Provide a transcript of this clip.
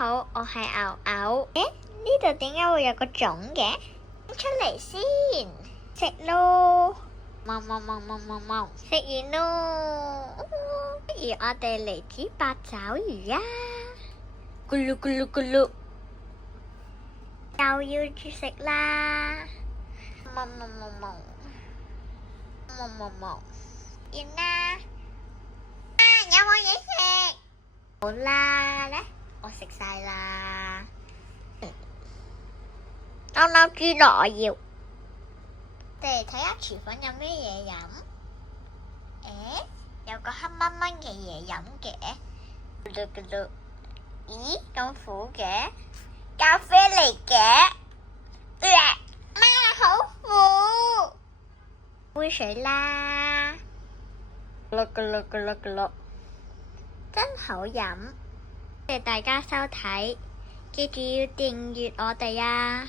好，我係牛牛。呢度點解會有個粽嘅？出嚟先，食咯！貓貓貓貓貓貓，食完咯。不如我哋嚟煮八爪魚啊！咕嚕咕嚕咕嚕，又要煮食啦！冇冇冇冇，冇冇冇，完啦！有冇嘢食？好啦，咧我食晒啦。嬲嬲豬咯，我要。我哋嚟睇下廚房有咩嘢飲。有個黑蚊蚊嘅嘢飲嘅。咕嚕咕嚕，咦，咁苦嘅？咖啡嚟嘅。媽，好苦。杯水啦。咕嚕咕嚕咕嚕咕嚕，真好飲。多謝大家收睇，記住要訂閱我哋啊！